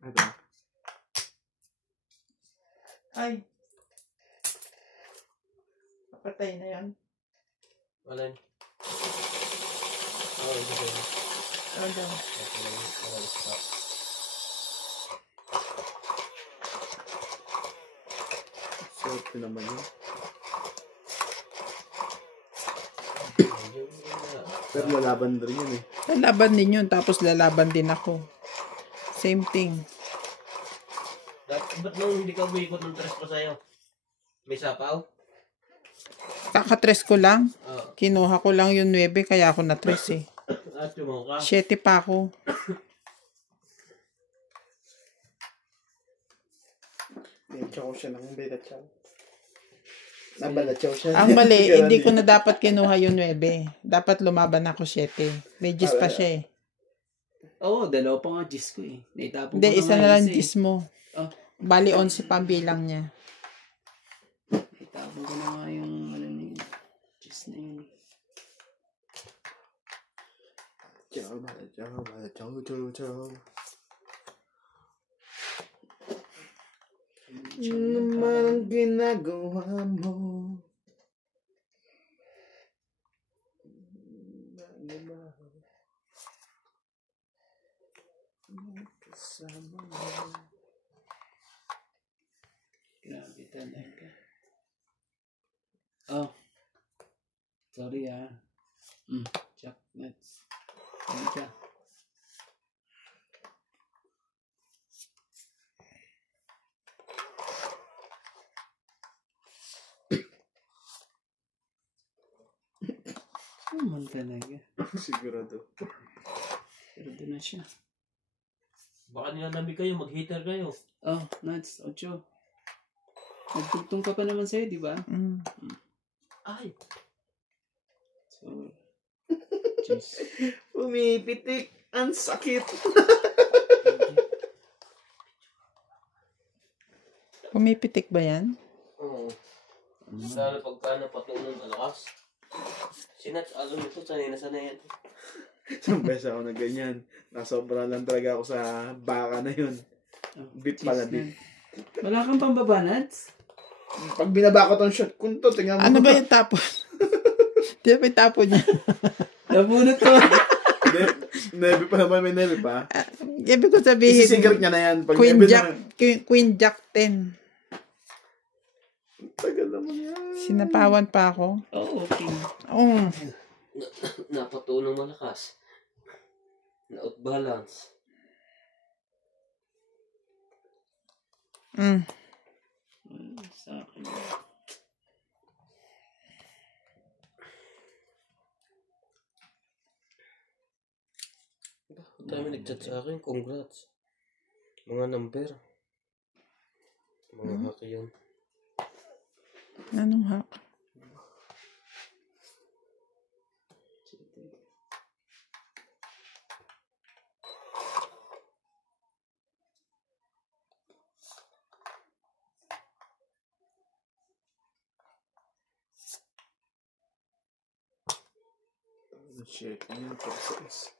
Ito. Ay. Patay na yan. Alin? Oh, ito ba? Ano? Swerte naman yun. Pero lalaban rin yun eh. Lalaban din yun, tapos lalaban din ako. Same thing. Ba't nung hindi ka umiikot ng tres ko sa'yo? May sapaw? Kakatres ko lang. Oo. Kinuha ko lang yung 9, kaya ako na-tres eh. At yung ka? 7 pa ako. Chow siya ng belatsaw. Nabalatsaw siya. Ang mali, hindi ko na dapat kinuha yung 9. Dapat lumaban ako 7. May gis pa siya eh. Oo, dalawa pa nga gis ko eh. Naitapon Hindi, ko isa na lang gis mo. Oh. Bali 11 pa ang bilang niya. Naitapon ko na nga yung ano na yun. Gis na yun. Chow. Ano naman ang ginagawa mo? Kasama mo. Grabe talaga. Oh. Sorry ah. Chocolates. Ano ka? Naman talaga. Sigurado. Pero doon na siya. Baka nilalamig kayo, mag-heater kayo. Oh, nuts. 8. Nagtugtong ka pa naman sa'yo, di ba? Ay! So, just... Pumipitik. Ang sakit. Pumipitik ba yan? Oo. Lalo pagka napatunan ang lakas. Sinats, alam ito, sanay na sanay yan. Isang beses ako na ganyan. Nasobra lang talaga ako sa baka na yun. Beat pala, beat. Wala kang pambaba, nuts? Pag binaba ko tong shot ko to, tingnan mo. Ano ba yung tapon? Di ba may tapon niya? Nabunot ko. Nebe pa naman, may nebe pa. Ibig ko sabihin, Isisigaret niya na yan. Pag Queen nebe Jack, na, Queen Jack 10. tagal naman yan. Sinapawan pa ako. Oo, okay. Oh. Napatulang malakas. Na-out balance. Sa akin. Ang dami nag-chat sa akin. Congrats. Mga number. Mga hack yun. Anong hack? Check niya process.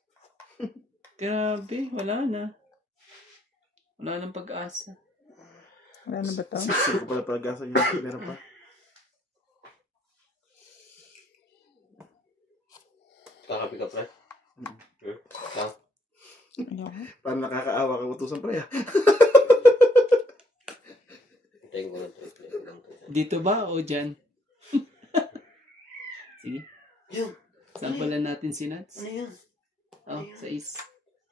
Grabe, wala na. Wala nang pag-asa. Wala na ba ito? Siksi ko pala pag-asa niya. Meron pa. Kakapi ka, pre? Ikaw? Ayoko. Parang nakakaawa ka utusan pre. Hintayin ko lang ito. Dito ba o dyan? Sige. Yun. Sampalan natin si Nuts. Ano yan? Oh, 6.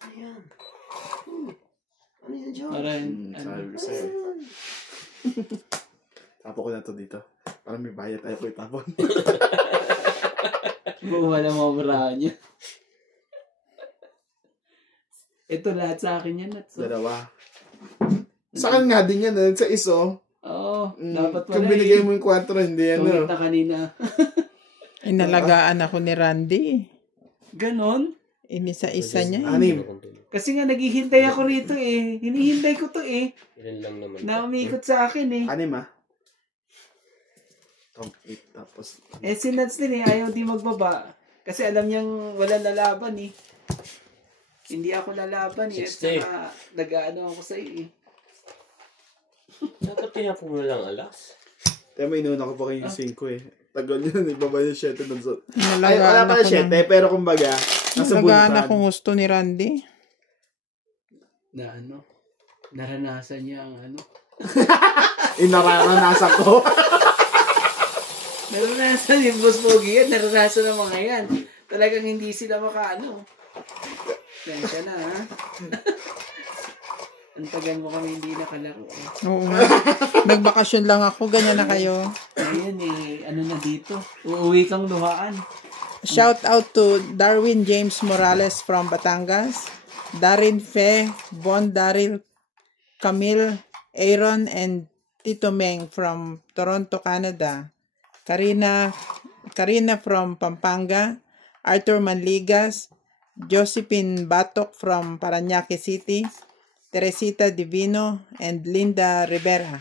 Ano yan? Ano yan, John? Para, Sabi ko sa'yo. Tapo ko na to dito. Parang may bayad tayo ko itapon. buwa na mamurahan niya. Ito lahat sa akin yan, Nuts. Dalawa. Sa akin nga din yan. Sa iso. Oo, dapat pala Kung binigay mo yung 4, hindi yan. Tungit na kanina. Inalagaan ako ni Randy. Ganon? Inisa-isa niya. Anim. Kasi nga naghihintay ako rito eh. Hinihintay ko to eh. Ilan lang naman. Na umikot sa akin eh. 6 ah. Top 8 tapos. Eh si Nuts din eh, ayaw di magbaba. Kasi alam niyang wala lalaban eh. Hindi ako lalaban eh. At 60. saka nag-ano ako sa'yo eh. Dapat tinapong mo lang alas. Kaya may inuna ko pa kayo yung 5 eh. Tagal yun, ibaba yung 7 dun sa... Ay, wala Nalagaan pala ako 7, pero kumbaga, nasa nalagaan buntan. akong gusto ni Randy. Na ano, naranasan niya ang ano. Inararanasan ko. Naranasan yung Boss Pogi yan. Naranasan ng mga yan. Talagang hindi sila makaano. Tensya na ha. Ang tagal mo kami hindi nakalaro eh. Oo nga. Nagbakasyon lang ako, ganyan na kayo. Ayan eh, ano na dito. Uuwi kang luhaan. Shout out to Darwin James Morales from Batangas, Darin Fe, Bon Daryl, Camille, Aaron, and Tito Meng from Toronto, Canada. Karina from Pampanga, Arthur Manligas, Josephine Batok from Parañaque City, Teresita Divino, and Linda Rivera.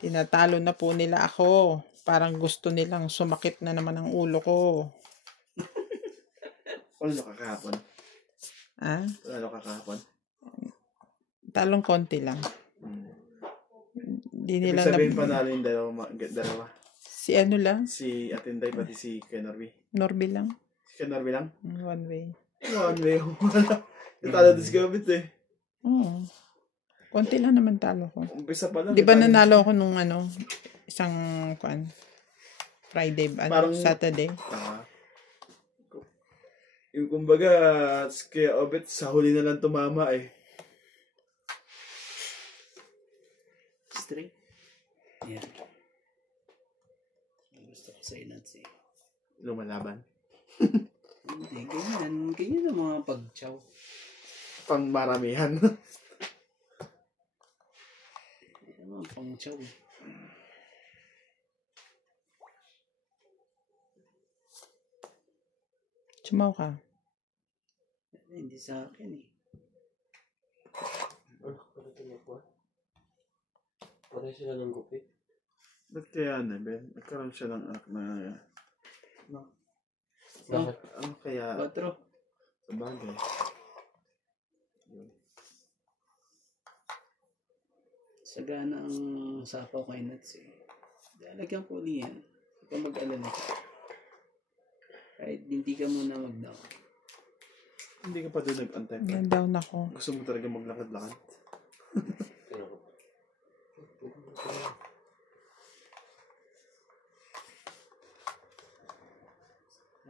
Tinatalo na po nila ako. Parang gusto nilang sumakit na naman ang ulo ko. Wala ka kahapon. Ah? Wala ka kahapon. Talong konti lang. Di Ibig nila sabihin panalo yung dalawa. Si ano lang? Si Atinday pati si Kenorby. Norby lang. Si Kenorby lang? One way. One way. Wala. Natalo din si Gabit eh. Oo. Konti lang naman talo ko. Umpisa pa lang. Di ba nanalo ako nung ano, isang Friday, Parang- Saturday? Yung kumbaga, kaya Obet, sa huli na lang tumama eh. Straight. Yan. Gusto ko sa inats eh. Lumalaban. Hindi, ganyan. Ganyan ang mga pag-chow. Pang maramihan. Yan ang mga pang-chow. Sumaw ka. Hindi sa akin eh. Ano ka na tinapwa? Pareho sila ng gupit. Ba't kaya na, Ben? Nagkaroon siya ng anak na... Bakit? Ano kaya? 4. Sa bagay. Yun. Sagana ang sapaw kay Nuts eh. Lalagyan ko ulit yan. Huwag kang mag-alala. Kahit hindi ka muna mag-down. Hindi ka pa doon nag-antay pa. Down ako. Gusto mo talaga maglakad-lakad? Sino ko?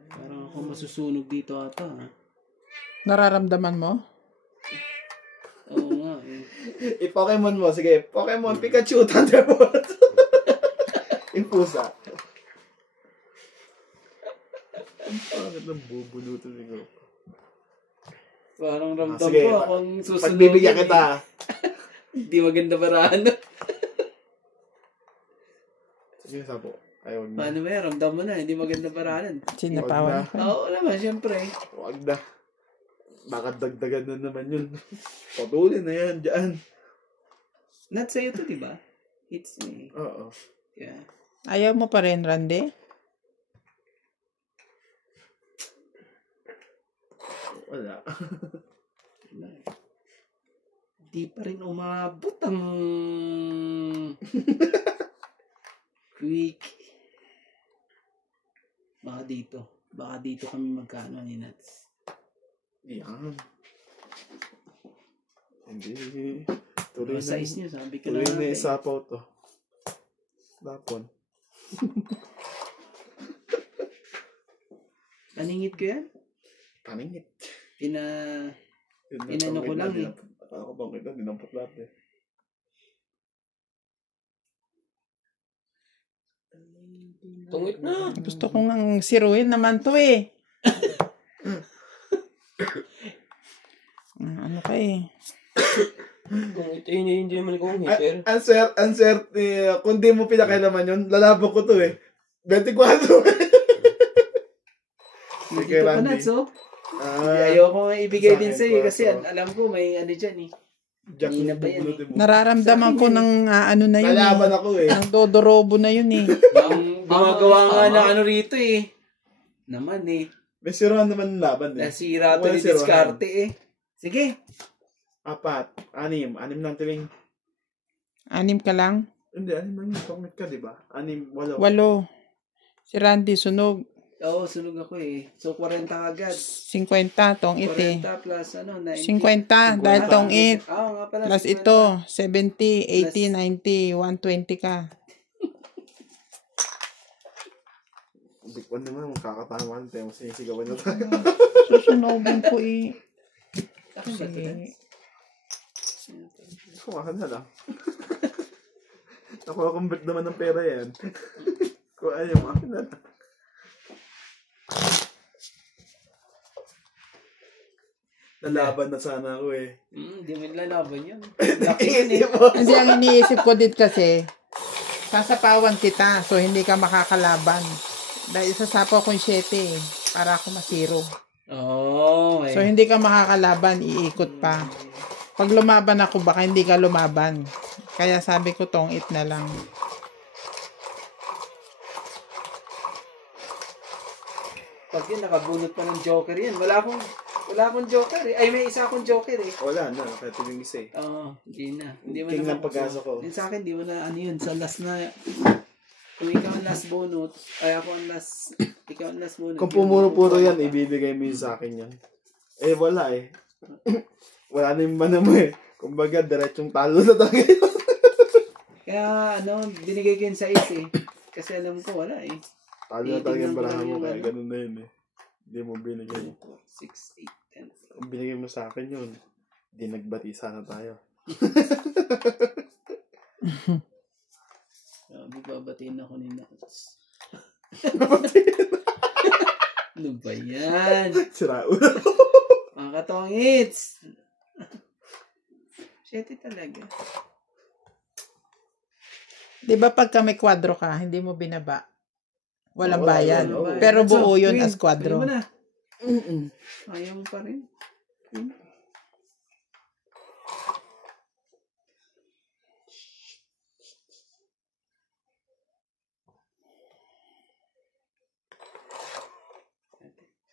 Parang ako masusunog dito ata ha. Nararamdaman mo? Oo nga eh. I-Pokemon mo. Sige, Pokemon Pikachu, Thunderbolt. Yung pusa. Bakit nang bubunutin siguro? Parang ramdam Sige, ko akong susunod. pagbibigyan kita. Hindi maganda paraan. Sige, sapo. Ay, wag na. Paano ba yan? Ramdam mo na. Hindi maganda paraan. Sinapawan ka. Oo naman, syempre. Wag na. Baka dagdagan na naman yun. Patulin na yan, dyan. Not sa'yo to, diba? It's me. Oo. Yeah. Ayaw mo pa rin, Randy? Wala. Di pa rin umabot ang quick. Baka dito kami magkano ni Nats. Yan. Hindi. Tuloy Yung na. size niyo, sabi ko Tuloy na. na isapaw to. Lapon. Paningit ko yan? Paningit. Inano ko lang eh. Ako bang kita, dinampot lahat eh. Tungit na! Gusto ko ngang siruin naman to eh. Ano ka eh. Tungit eh, hindi naman ko hitter. Answer, kung di mo pinakailaman yun, lalabok ko to eh. 24. Hindi Kay ko pa Randy. Nats, oh. Ah, Ayoko nga ibigay sa din akin, sa'yo kasi kwatro. alam ko may ano dyan eh. Jack Hindi na ba yan bubunutin mo. Nararamdaman ko ng ano na yun Nalaban eh. ako eh. Ng dodorobo na yun eh. Yung gumagawa nga Tama. na ano rito eh. Naman eh. May siruhan naman ng laban eh. Nasira to Wala ni siruhan. Discarte eh. Sige. 4, 6 lang tiling. 6 ka lang? Hindi, 6 lang yung pangit ka, di ba? 6, 8. 8. Si Randy sunog. Oo, sunog ako eh. So, 40 agad. 50 tong it eh. 40 plus ano, 90. 50 dahil tong it. Oo nga pala. Plus 50. ito, 70, 80, 90, 120 ka. Big one naman, magkakatamaan tayo. Sinisigawan na tayo. Susunogin ko eh. Ako ba ito na? Kumakan na lang. Nakuha-convert naman ng pera yan. Kung ayaw, makin na lang. Nalaban na sana ako eh. Hindi mo lalaban yun. Laki yun eh. Hindi, ang iniisip ko din kasi, sasapawan kita, so hindi ka makakalaban. Dahil sasapaw ko yung 7 eh, para ako masiro. Oo. So hindi ka makakalaban, iikot pa. Pag lumaban ako, baka hindi ka lumaban. Kaya sabi ko tong it na lang. Pag yun, nakabunot pa ng joker yan. Wala akong joker eh. Ay, may isa akong joker eh. Wala na, kahit yung isa eh. Oo, hindi na. Hindi mo King na ng pag-asa ko. Yung sa akin, di mo na ano yun. Sa last na, kung ikaw ang last bonus, ay ako ang last, ikaw ang last bonus. Kung pumuro-puro yan, ibibigay mo yun sa akin yan. Eh, wala eh. Wala na yung mana mo eh. Kumbaga, diretsong talo na tayo. Kaya, ano, binigay ko yun sa is eh. Kasi alam ko, wala eh. Talo na talaga yung Titignan ko balahan lang mo, yung kaya ano. ganun na yun eh. Hindi mo binigay. 6, 8, 10. Kung binigay mo sa akin yun, di nagbati sana tayo. Babatiin ako ni Nats. Ano ba yan? Sira ulo. Mga katongits! 7 talaga. Di ba pagka may kwadro ka, hindi mo binaba? Walang Oo, bayad. oo. Pero So, buo yun Queen, as kwadro. kunin mo na. Ayaw mo pa rin.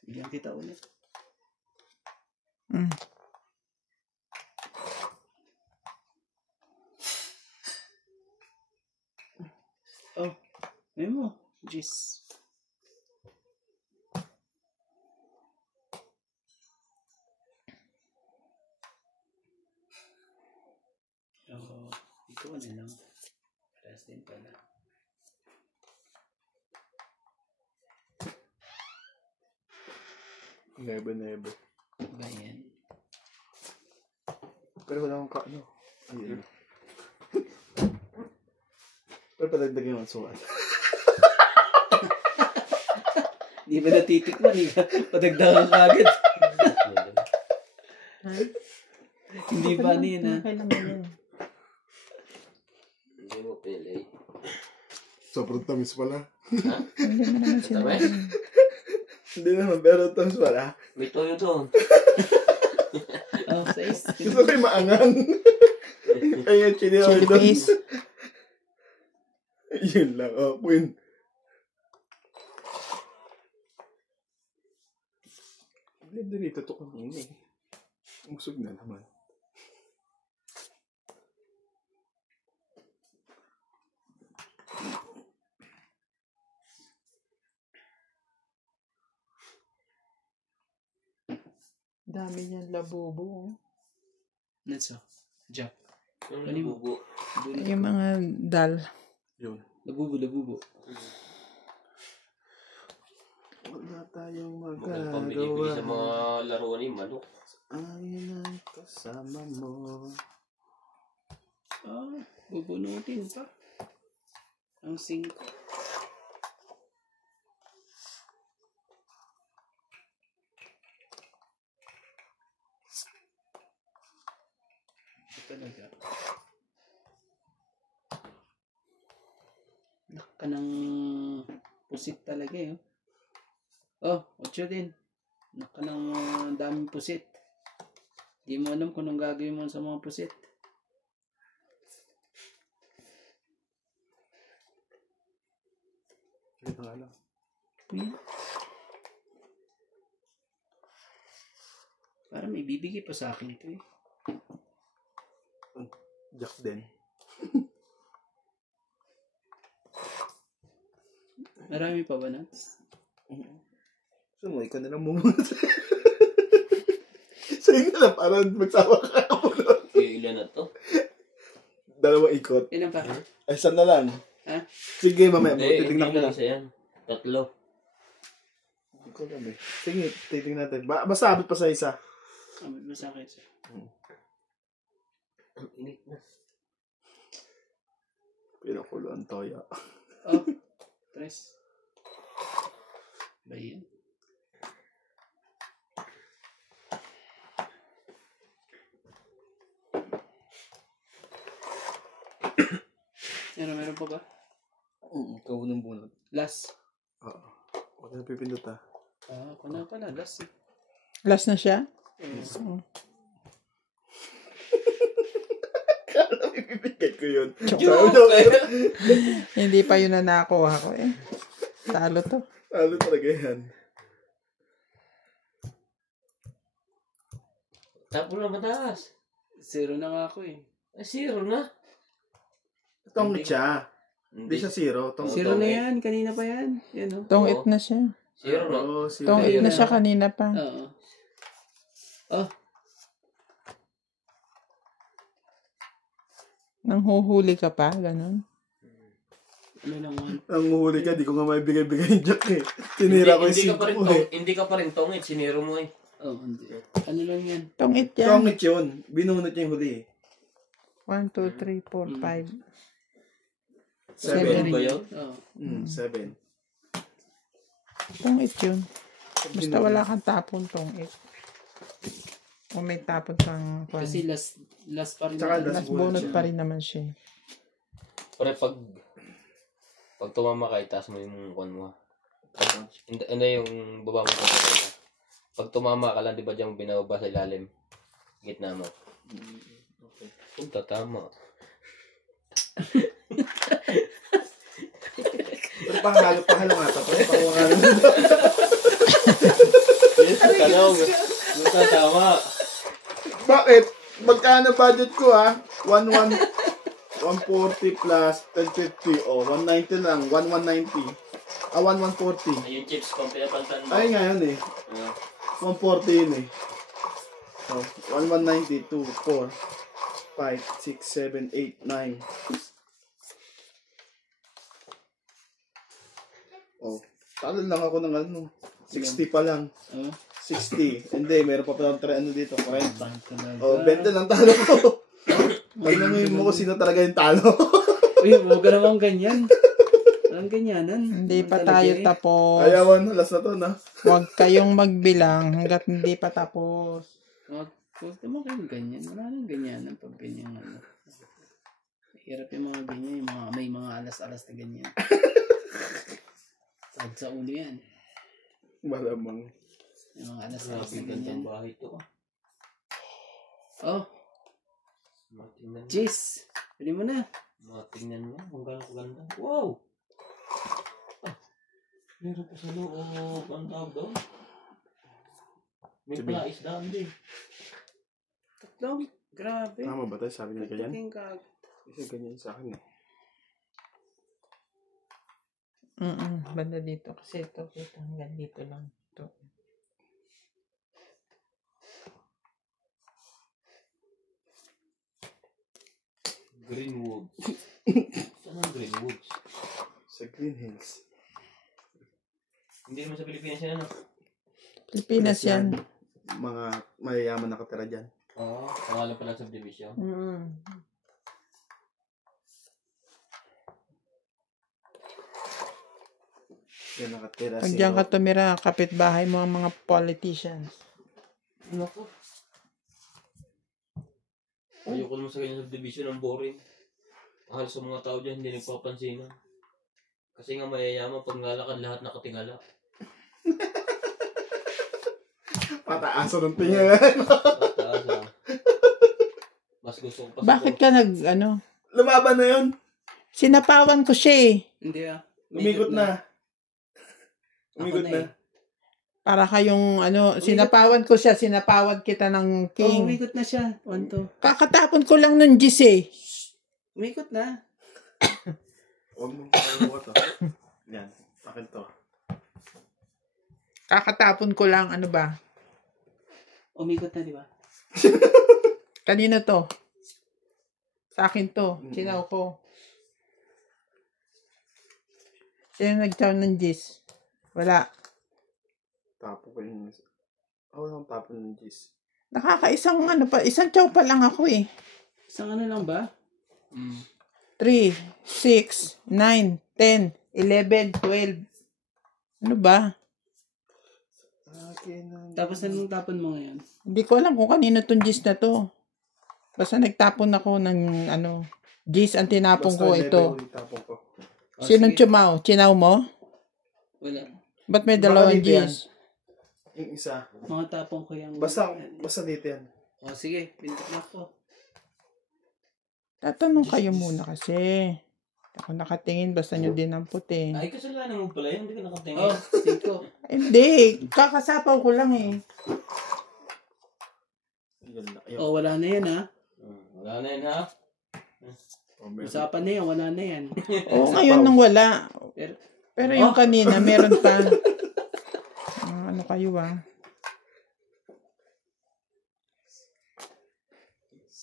Bigyan kita ulit. Mm. Oh, may mo. Jeez. Oh, ito na lang. Paras din pala. Nebe. Ba yan? Pero wala akong ano. Ayun. Pero padagdagan yung suwan. Di ba natitikman? Di ba padagdagan ka agad? Hindi ba nina? Kailangan yun. Hindi mo pili. Sobrang tamis pala. Hindi mo naman sinabi. Hindi naman, pero tamis pala. May toyo doon. Oh, 6. Gusto ko yung maangan. Kaya chili oil Chili doon. paste. Yun lang. Oh, Queen. Hindi dito to kanina eh. Musog na naman. Dami niyan labubo. Let's go. Jack. Yung Ano yung- bubo. Yung mga dal. Yun. Labubo. Wala tayong Mukhang pambili-bili sa mga magagawa. laruan ni manok. Ayun ang kasama mo. Ah, bubunutin pa. Ang 5. Ito talaga. Anak ka ng pusit talaga eh. Oh, 8 din. Anak ka ng daming pusit. Hindi mo alam kung anong gagawin mo sa mga pusit. Ito nga lang. Hmm? Parang may bibigay pa sa akin ito eh. Jack din. Marami pa ba, Nats? So, mo, ikaw na lang muna. Sa'yo na lang, parang magsawa ka ako nun. Ilan na to? Dalawang ikot. Ilan pa? Ay, saan na lang? Ha? Sige, mamaya. Hindi, Titignan ko lang na. isa yan. 3. Hindi ko alam eh. Sige, titignan natin. Basta abot pa sa isa. Amit mo sa akin, sir. Ang init na. Pinakulo ang toya. Oh, 3. Ba yun? Meron pa ba? Ikaw nang bunot. Last. Oo. Huwag na pipindot ah. Ako na pala. Last eh. Last na siya? Kala mo ibibigay ko yun. Hindi pa yun na nakuha ko eh. Talo to. Talo talaga yan. Tapo na mataas. 0 na nga ako eh. Ay, 0 na. Tongit siya. Hindi siya zero. Tongit. 0 na yan. Kanina pa yan. Yan o. Tongit na siya. 0 na. Oo, zero. Tongit na siya kanina pa. Oo. Oh. Nang huhuli ka pa, ganun. Ano naman? Ang huli ka, di ko nga maibigay-bigay yung jack eh. Tinira ko yung Hindi ka 5 pa rin ko eh. Hindi ka pa rin tongit. Sinero mo eh. Oh, hindi. Ano lang yan? Tongit yan. Tongit yun. Binunot niya yung huli eh. 1, 2, 3, 4, 5. 7. Ba yun? Oo. 7. Tongit yun. Basta wala kang tapon tongit. Kung may tapon kang Kasi last pa rin. Tsaka last bonus pa rin naman siya. Pare, pag tumama ka, itaas mo yung kwan mo. Hindi yung baba mo sa pag tumama ka lang, di ba dyan binababa sa ilalim? Gitna mo. Okay. Punta, tama. Pero pahalo nga ito. Pero pahalo. Yes, tanong. Punta, tama. Bakit? Magkano budget ko ha? 140 plus 1050. O, 190 lang. 1190. 1140. Yung chips kung pinapalitan mo. Ay nga yun eh. 140 yun eh. So, 1190, 2, 4, 5, 6, 7, 8, 9. Oh, talo lang ako ng ano. 60 pa lang. 60. Hindi, meron pa pala ano dito, 40. Oh, 20 lang talo ko. Tignan mo kung sino talaga yung talo. Uy, huwag ka naman ganyan. Walang ganyanan. Hindi pa tayo tapos. Ayawan, last na to na. Huwag kayong magbilang hanggat hindi pa tapos. Huwag naman kayong ganyan. Wala nang ganyanan pag ganyan ano. Hirap yung mga ganyan. Yung mga, may mga alas-alas na ganyan. Sad sa ulo yan. Malamang. Yung mga alas-alas na Grabe, ganyan. gandang bahay to. Oh, Matingnan mo. jeez. Pwede mo na. Matingnan mo. Ang ganda. Wow! Meron pa sa loob. Ang tawag doon. May pala isdaan din. Tatlong. Grabe. Tama ba tayo? Sabi niya ganyan? Tatlong kag. Kasi ganyan sa akin eh. Banda dito. Kasi ito, hanggang dito lang. Ito. Greenwood. Saan ang Greenwoods? Sa Green Hills. Hindi naman sa Pilipinas yan, ano? Pilipinas yan. Mga mayayaman nakatira dyan. Oo. Pangalan pala sa subdivision. Yan nakatira. Pag diyan ka tumira, kapitbahay mo ang mga politicians. Naku. Ayoko naman sa ganyan subdivision, ang boring. Halos sa mga tao dyan, hindi nagpapansin. Kasi nga mayayaman, pag ngalakad lahat nakatingala. Pataaso ng tingin. Taas ah. Mas gusto ko pa Bakit ka Lumaban na yun. Sinapawan ko siya eh. Hindi ah. Umikot na. Umikot Ako na. eh. Para kayong sinapawan ko siya, sinapawan kita ng Oh, king. umikot na siya. 1, 2. Kakatapon ko lang nun, Gis eh. Umikot na. Huwag mong pakalimutan to. Yan. Akin to. Kakatapon ko lang, ano ba? Umikot na, di ba? Kanino to? Sa akin to. Sinaw ko. Sino nag-chow ng Gis? Wala. Tapo ko yung... Walang tapo ng Gis. Nakakaisang isang chow pa lang ako eh. Isang ano lang ba? 3, 6, 9, 10, 11, 12. Ano ba? Tapos anong tapon mo ngayon? Hindi ko alam kung kanino tong Gis na to. Basta nagtapon ako ng Gis ang tinapon ko ito. Tapon ko. Sinong chumaw? Chinaw mo? Wala. Ba't may Baka dalawang dito yan. Gis? Yung isa. Mga tapon ko yung... Basta dito yan. O sige, pintok na ako. Tatanong kayo muna kasi. Ako nakatingin, basta nyo din ang puti. Ay, kasalanan mo pala yun. Hindi ka nakatingin. Oh, 5. Hindi, kakasapaw ko lang eh. Oh, wala na yan ha. Wala na yun, ha? Usapan na yan, wala na yan. Oo, ngayon nang wala. Pero yung kanina, meron pa. Ano kayo ah?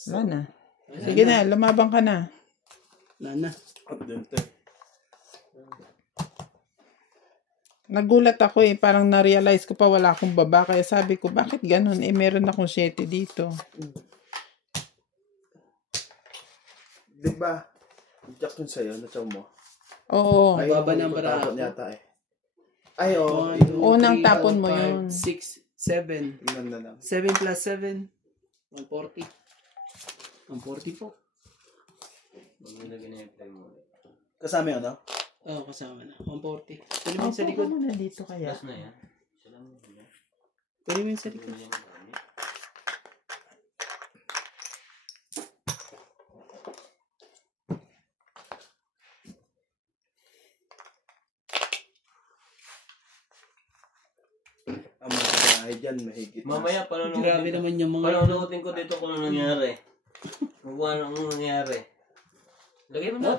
Wala na. Sige na, lumabang ka na. Wala na. Nagulat ako eh, parang na-realize ko pa wala akong baba. Kaya sabi ko, bakit ganun? Eh, meron akong 7 dito. Diba? Jack yun sa'yo, na-chow mo. Oo. Ay, Baba ng tapon barako. yata eh. Ay, oo. 1, 2, Unang 3, tapon mo 4, yun. 6, 7. Ilan na lang. 7 plus 7. 140. 140 po. Maglalagay na yung play mo. Kasama yun, no? Oo, kasama na. 140. Pwede mo yung sa likod. Ano na dito kaya? Plus na yan. Isa lang yun. Pwede mo yung sa likod. Ang mga bahay dyan, mahigit. Mamaya, panonoodin Grabe ko. naman yung mga... Panonoodin ko dito kung ano nangyari. Kung ano nangyari. Lagay mo na.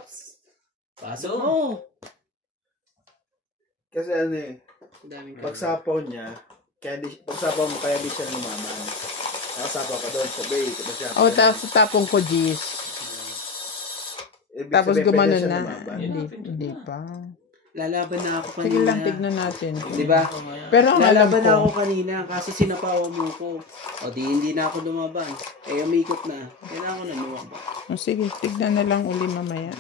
Pasok mo. Kasi ano eh, Ang daming pagsapaw niya, pagsapaw mo, kaya di siya lumaban. Nakasapaw ka doon, sabay, diba siya? O, tapos tapong ko Gis. Ibig Tapos sabihin, pwede gumanon siya na. lumaban. Hindi pa. Lalaban na ako kanina. Sige lang, tignan natin. Diba? Pero ang alam Lalaban na ko, ako kanina kasi sinapawan mo ko. O di hindi na ako lumaban. Eh umikot na. Kailangan ko na lumaban. sige, tignan na lang uli mamaya.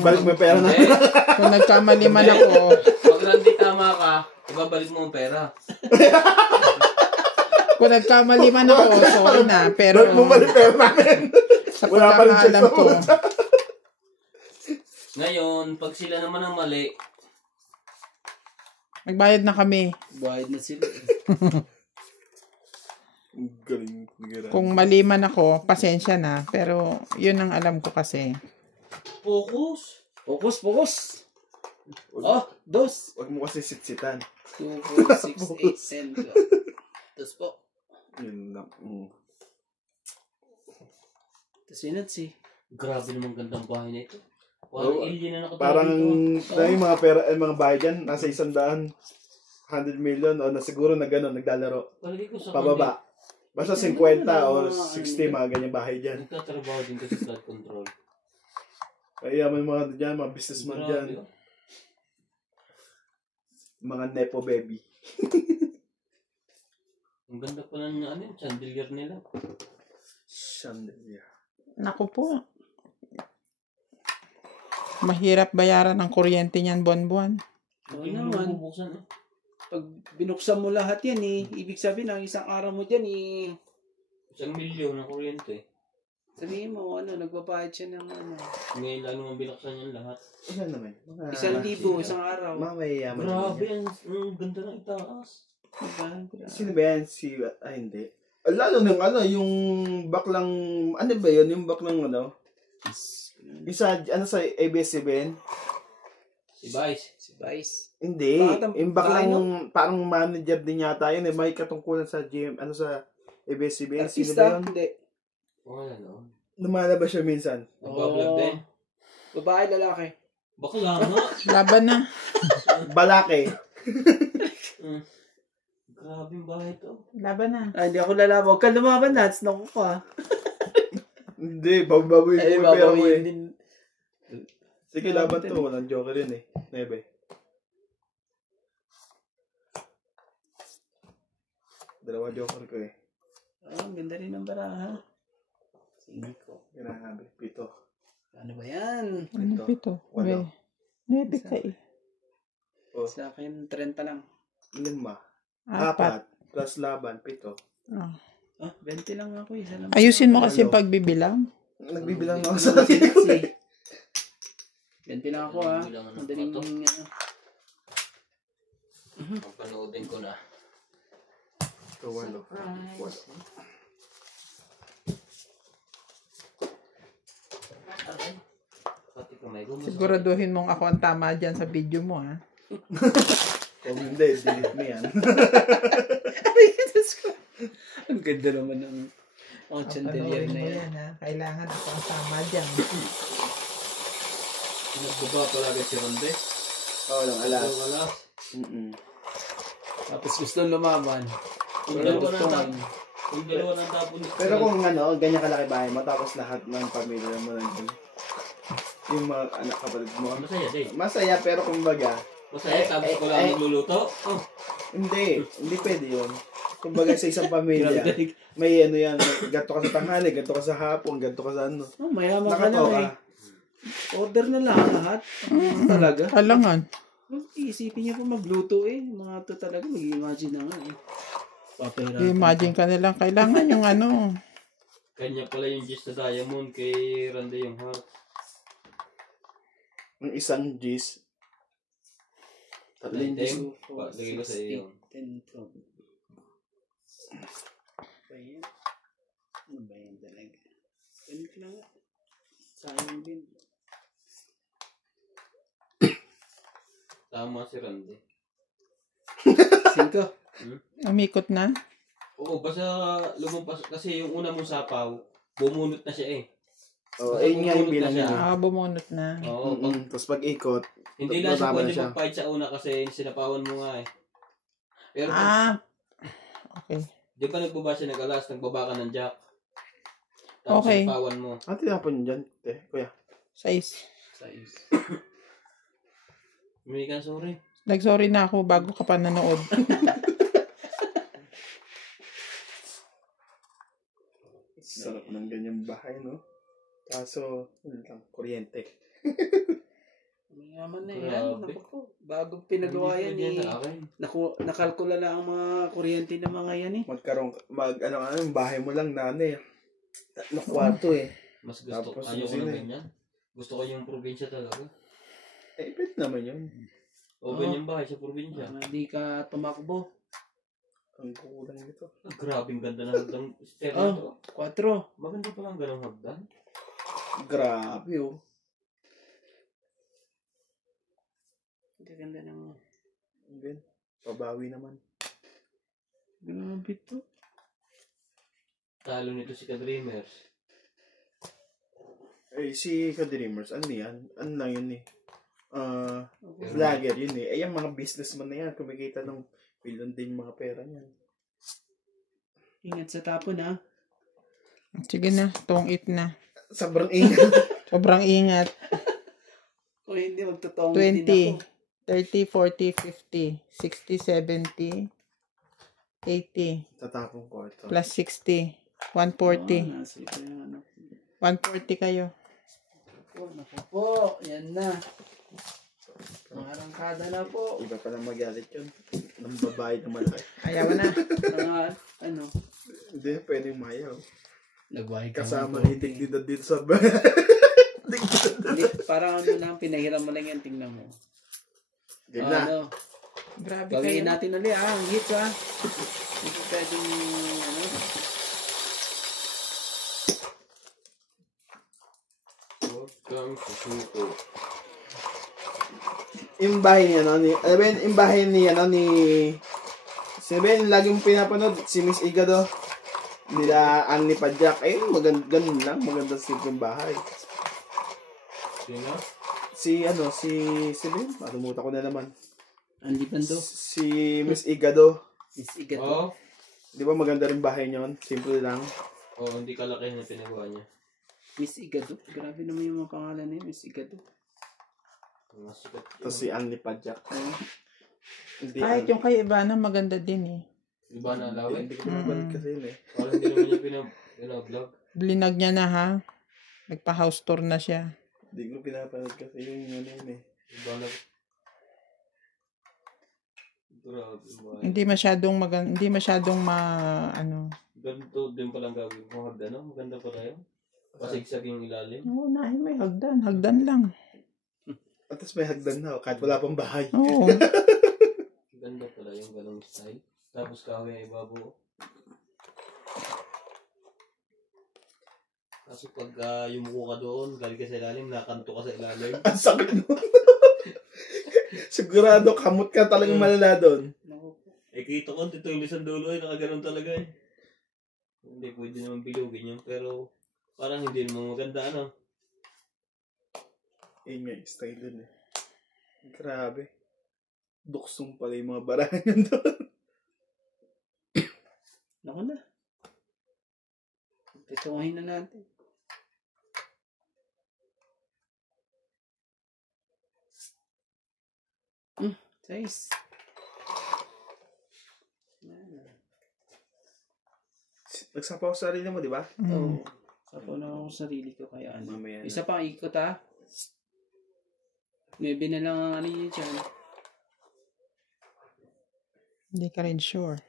Balik mo yung pera na. Hindi. Kung nagkamali man ako, Pag hindi tama ka, ibabalik mo ang pera. kung nagkamali man ako, sorry na. Pero Balik mo ba yung pera namin? sa Wala pa rin check pagkakaalam sa ko, muna. Ngayon, pag sila naman ang mali, nagbayad na kami. Bayad na sila. Galing. Kung mali man ako, pasensya na. Pero yun ang alam ko kasi. focus. Focus, focus. Oh, 2. Huwag mo kasi sitsitan. 2, 4, 6, 8, 10, 12. Tapos po. Yun lang. Tapos yun si. Grabe naman gandang bahay na ito. Oh, Parang alien na nakatulog Parang dito. na yung mga pera, mga bahay dyan, nasa 100 million o na siguro na gano'n, naglalaro. Palagi ko sa Pababa. Basta 50 o 60 mga ganyan bahay dyan. Nagtatrabaho din kasi flood control. Kaya may mga dyan, mga businessman dyan. Grabe, oh. Mga nepo baby. Ang ganda pala ng ano, yung chandelier nila. Chandelier. Naku po. Mahirap bayaran ng kuryente niyan buwan-buwan. Oo Hindi mo naman. bubuksan eh. Pag binuksan mo lahat yan ibig sabihin ang isang araw mo dyan 1 milyon na kuryente. sabihin mo nagbabayad siya ng Ngayon lalo mong binaksan yan lahat. Ilan naman? 1,000 isang araw. Mga mayayaman. Grabe, ang ganda ng itaas. Diba? Sino ba yan? Hindi. Lalo nung ano, yung baklang, ano ba yun? Yung baklang ano? Yung sa, ano sa ABS-CBN? Si Vice. Si Vice. Hindi. Bakit Yung baklang, parang manager din yata yun. May katungkulan sa GM, ano sa ABS-CBN. Sino ba Artista? yun? Hindi. Oo, ano. Lumalabas siya minsan. Nagbablog din. Babae, lalaki. Bakla nga. Laban na. Balake. Grabe yung bahay to. Laban na. Hindi ako lalaban. Huwag ka lumaban, Nats. Naku ka. Hindi, babawi Ay, ko yung pera mo babawiin eh. din. Sige, laban to. Walang joker yun eh. Nebe. Dalawa joker ko eh. Ang ganda rin ng baraha. Sige ko. Grabe. 7. Ano ba yan? Ano ito? Walo. Nebe ka eh. Oh, Sa akin, 30 lang. 5. Apat. 4. Plus laban, 7. Ah. 20 lang ako. Isa lang. Ayusin mo kasi yung pagbibilang. Nagbibilang ako sa sarili ko eh. 20 lang ako ha. Bilangan ng Madaling photo. ano. Panoodin ko na. So, 8. Pati kamay ko. Siguraduhin mong ako ang tama dyan sa video mo, ha? Kung hindi, delete mo yan. Ay, Diyos ko. Ang ganda naman ng chandelier Panoorin na mo yan. yan, ha? Kailangan ako ang tama dyan. Nagbaba palagi si Ronde. Oo lang, alas. Wala. Tapos gusto lumaban. Yung dalawa ng tapon. Yung dalawa ng tapon. Pero kung ano, ganyan kalaki bahay mo, tapos lahat ng pamilya mo nandun. Yung mga anak kapatid mo. Masaya din. Masaya, pero kumbaga, Masaya, tapos ko lang magluluto. Oh. hindi pwede yun. Kumbaga sa isang pamilya, may ano yan, ganito ka sa tanghali, ganito ka sa hapon, ganito ka sa ano. Oh, mayaman ka Nakatawa lang eh. Order na lang lahat. Talaga. Alangan. Isipin niyo po magluto eh. Mga to talaga, mag-imagine na nga eh. Papera. Imagine ka nilang kailangan yung ano. Kanya pala yung Gis na Diamond kay Ronde yung heart. Yung isang G's, Tatlong time. Lagay ko sa iyo. 10, 12. Ba yan? Ano ba yan talaga? Ganito lang nga. Sayang din. Tama si Ronde. 5. Umikot na. Oo, basta lumampas. Kasi yung una mong sapaw, bumunot na siya eh. oh, ayun nga yung Bumunot na bilang siya. niya. Bumunot na. Oo, pag, Tapos pag ikot, hindi lang siya Tama pwede na siya. mag-fight sa una kasi sinapawan mo nga eh. Pero pag, Ah. Okay. di ba nagbaba siya nag-alas, nagbaba ka ng jack. Tapos Okay. sinapawan mo. ano tinapon nyo dyan? Kuya. 6. May ka sorry. Nag-sorry na ako bago ka pa nanood. Sarap ng ganyang bahay, no? Kaso, yun lang, kuryente. Mayaman na Grabe. yan. Naku, bago pinagawa yan Hindi eh. sa akin. Nakalkula lang ang mga kuryente ng mga yan eh. Yung bahay mo lang, nane. 3 kwarto eh. Mas gusto, Tapos ayoko sino na eh? ganyan. Gusto ko yung probinsya talaga. Eh, pwede naman yun. Open yung bahay sa probinsya. Hindi ka tumakbo. Ang kukulang nito. Ah, grabing ganda na hagdang stair Oh. nito. 4. Maganda pa lang ganang hagdan. Grabe, oh. Ganda ng... Again, pabawi naman. Grabe to. Talo nito si Ka-Dreamers. Eh, si Ka-Dreamers, ano yan? Ano lang yun eh? Okay. Vlogger yun eh. Ay, yung mga businessman na yan, kumikita ng million din mga pera niyan. Ingat sa tapon ha. Sige na, tong-it na. Sobrang ingat. Sobrang ingat. Kung hindi, magtotong 20, din ako. 30, 40, 50, 60, 70, 80, Tatapong ko ito. plus 60, 140. Nasa ito yung ano. 140 kayo. Naku po. Yan na. Mga arangkada na po. Iba pa lang magalit yun. Ng babae na malaki. Ayaw na. Mga ano. Hindi, pwedeng mayaw. Nagwahig ka. Kasama ni dignidad dito sa bahay. Parang ano lang, pinahiram mo lang yan, tingnan mo. Game na. Ano, Grabe Gawin kayo. natin ulit ang hits Hindi pwedeng ano. Welcome to Suko. Yung bahay ni, ano, ni, alam mo yun, yung bahay ni, ano, ni, sabihin, lagi mong pinapanood, si Miss Igado, nila Annie Padjak, ayun, ganun lang, maganda simpleng bahay. Sino? Si, ano, sabihin, matumuta ko na naman. Andy Bando. Si Miss Igado, Miss Igat. Oo. di ba maganda rin bahay niyon, simple lang. Oo, hindi kalaki na pinagawa niya. Miss Igado. Grabe naman yung mga pangalan na yun. Miss Igado. Mga sikat. Tapos si Annie Padjak. Hindi, Kahit yung kay Ivana, maganda din eh. Iba na laway. hindi ko pinabalik kasi yun eh. Parang hindi naman niya pinablog. Blinag niya na ha. Nagpa-house tour na siya. Hindi ko pinapanood kasi yun yun eh. Iba na. Grabe mo. Hindi masyadong ano. Ganito din palang gagawin mo. Hagdan, no? Maganda pala yun. Pasigsag yung ilalim. Oo, may hagdan. Hagdan lang. At tapos may hagdan na, kahit wala pang bahay. Oo. Ganda pala yung ganong style. Tapos kahoy ay babo. Kasi pag yumuko ka doon, galing ka sa ilalim, nakanto ka sa ilalim. Ang sakit nun. Sigurado, kamot ka talagang malala doon. Eh, kita ko, ito yung isang dulo ay nakaganon talaga eh. Hindi pwede naman bilugin yun, pero parang hindi naman maganda, ano? Yun nga yung style dun eh. Grabe. Duksong pala yung mga barahan yun doon. Naku na. Titungahin na natin. Size. Nagsapaw sa sarili mo, di ba? Oo. Sapo na ako sa sarili ko kaya ano. Mamaya na. Isa pang ikot Maybe na lang ang ano yun dyan. Hindi ka rin sure.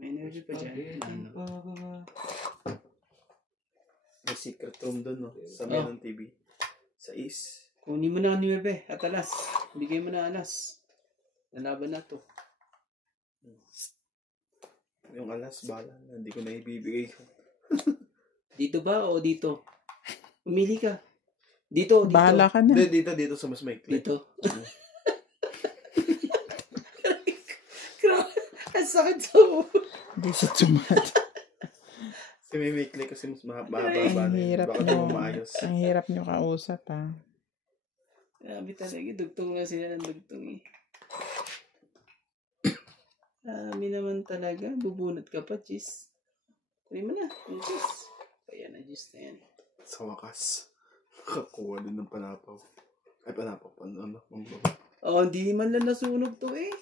May energy pa dyan. Ano? May secret room doon, no? Sa ng TV. Sa is. Kunin mo na ang 9 at alas. Bigay mo na alas. Nalaban na to. Yung alas, bala. Hindi ko na ibibigay ko. Dito ba o dito? Umili ka. Dito o dito? Bahala ka na. Hindi, dito sa mas maikli. Dito. Grabe. Ang sakit sa mo. Hindi sa tumat. Kasi may maikli kasi mas mahaba Ang na yun. hirap Baka di mo nyo. maayos. Ang hirap nyo kausap ha. Grabe talaga. Dugtong na sila ng dugtong eh. Grabe naman talaga. Bubunot ka pa, cheese. Kunin mo na. Yung cheese. Kaya na cheese na yan. Sa wakas. Nakakuha din ng panapaw. Ay, panapaw. Ano? Pambaba. Oh, hindi man lang nasunog to eh.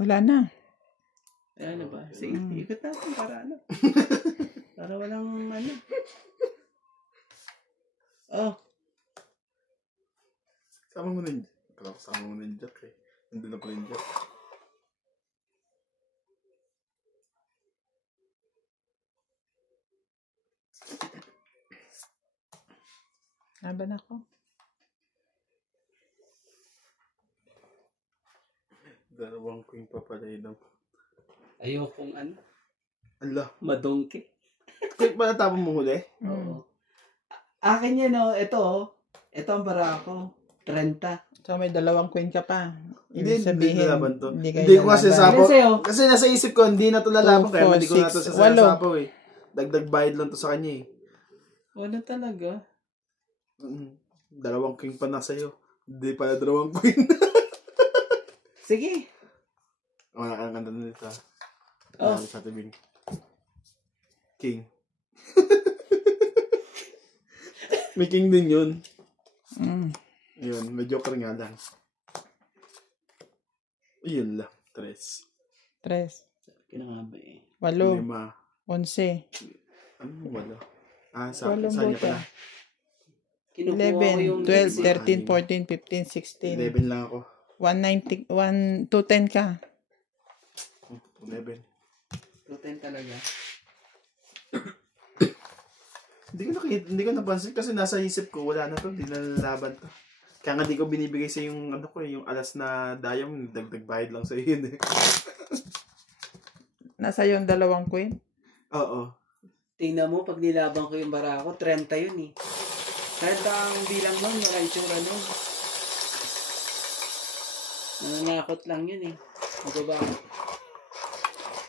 Wala na. Ayan na ba? Sige, ikot natin para ano. Para walang ano. Oh, Sama mo na yun. Kala ko sama mo na yung jack eh. Nandun na pala yung jack. Laban ako. Dalawang queen pa pala yun. ayokong ano. Ala. Madongke. Queen pa natapon mo huli? Oo. Akin yan oh. Ito oh. Ito ang bara ko. 30. So may dalawang queen ka pa. Hindi, Ibig sabihin, laban to. hindi kayo Hindi ko kasi lalaban. sapo. Ano sa'yo? Kasi nasa isip ko, hindi na to lalaban. Kaya 2, hindi ko na to 4, 6, sasapo eh. Dagdag bayad lang to sa kanya eh. Wala talaga. Dalawang king pa na sa'yo. Hindi pala dalawang queen. Sige. Wala kang kanta na dito. Oh. Sa tibing. King. May king din yun. Yun, may joker nga lang. Yun lang. 3. 3, Kaya nga ba eh. 8, 5. 11. Ano mo wala? Ah, sa Walang niya bota. pala. Kinukuha ko 11, yung 12, 13. 13, 14, 15, 16. 11 lang ako. 190, 210 ka. 11. 210 talaga. Hindi ko napansin kasi nasa isip ko, wala na to, hindi na lalaban to. Kaya nga di ko binibigay sa yung ano ko, yung alas na diamond, dagdag bayad lang sa yun eh. Nasa yung 2 queen. Oo. Tingnan mo, pag nilaban ko yung barako, 30 yun eh. 30 ang bilang nun, wala itsura nun. Nananakot lang yun eh. Magaba.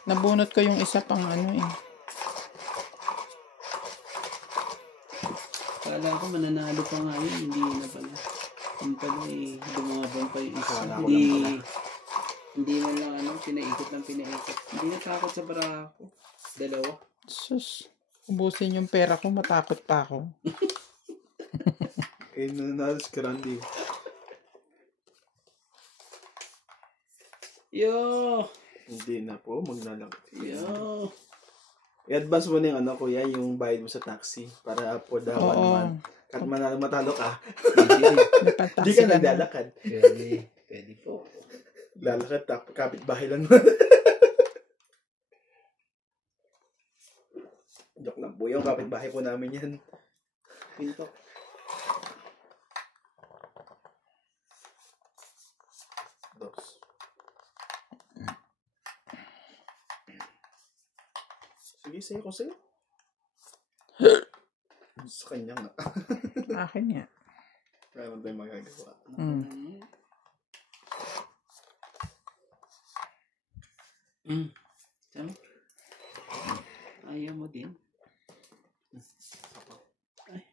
Nabunot ko yung isa pang ano eh. Kala ko mananalo pa nga yun, hindi na pala. Yung pala eh, dumabang pa yung isa. Akala ko lang pala. Hindi man lang ano, pinaikot lang pinaikot. Hindi natakot sa barako. 2. Sus, ubusin yung pera ko, matakot pa ako. Eh, nanalo si Randy. Yo! Hindi na po, maglalakot. Yo! I-advance mo na yung ano, kuya, yung bayad mo sa taxi para for the 1 month. Kahit matalo ka, May di pagtaksi ka ka na. naglalakad. Pwede po. Lalakad, kapit-bahay lang. Joke lang po, yung kapit-bahay po namin yan. Pinto. Dos. Sige, sa'yo ko sa'yo. Sa kanya nga. Akin nga. Meron tayong magagawa. Saan? Ayaw mo din. Ay.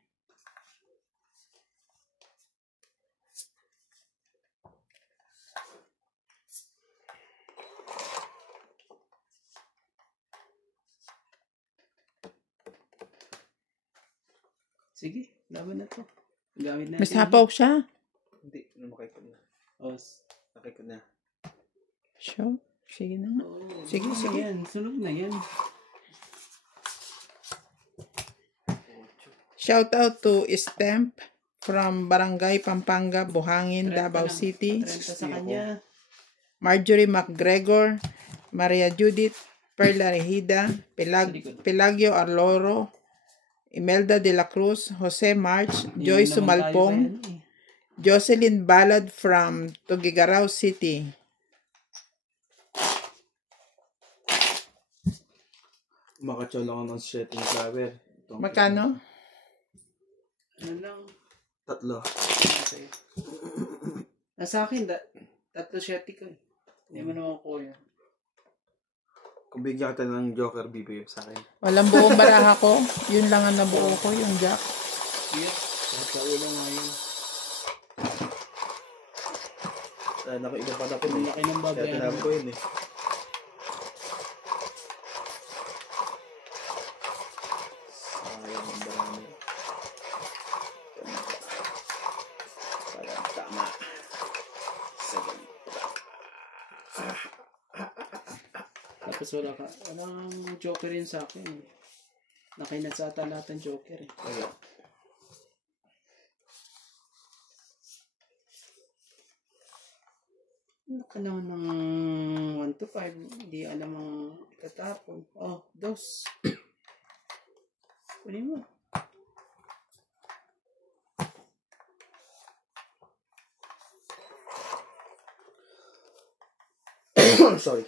Sige, laban na to. Gamit natin. May sapaw siya. Hindi, makikot na. Os. Nakikot na. Sure. Sige na. Oh, Sige, ano sige. Yan. Sunog na yan. Shout out to Stamp from Barangay Pampanga, Buhangin, 30 Davao lang. City. 30 sa kanya. Marjorie McGregor, Maria Judith, Perla Regida, Pelagio Arloro, Imelda de la Cruz, Jose March, Joy Hindi naman tayo Sumalpong, ba yan eh. Jocelyn Balad from Tuguegarao City. Makatsyo lang ako ng setting flower. Magkano? Ano lang. 3. Okay. Nasa akin, 3 sheti ko eh. Hindi mo naman ko yan. Kung bigyan kita ng Joker, bibigay sa akin. Walang buong baraha ko. Yun lang ang nabuo ko, yung jack. Sige. Sa ulo nga yun. Naku, iba pa na po Ang eh. laki ng Kaya babayaran. tinabi ko yun eh. Sayang ang marami. Parang tama. Sagal. Tapos walang joker yun sa akin. Nakinatsata lahat ng joker eh. Ayan. Ano ka naman ng 1 to 5? Hindi alam ang ikatapon. Oh, 2. Kunin mo. Sorry.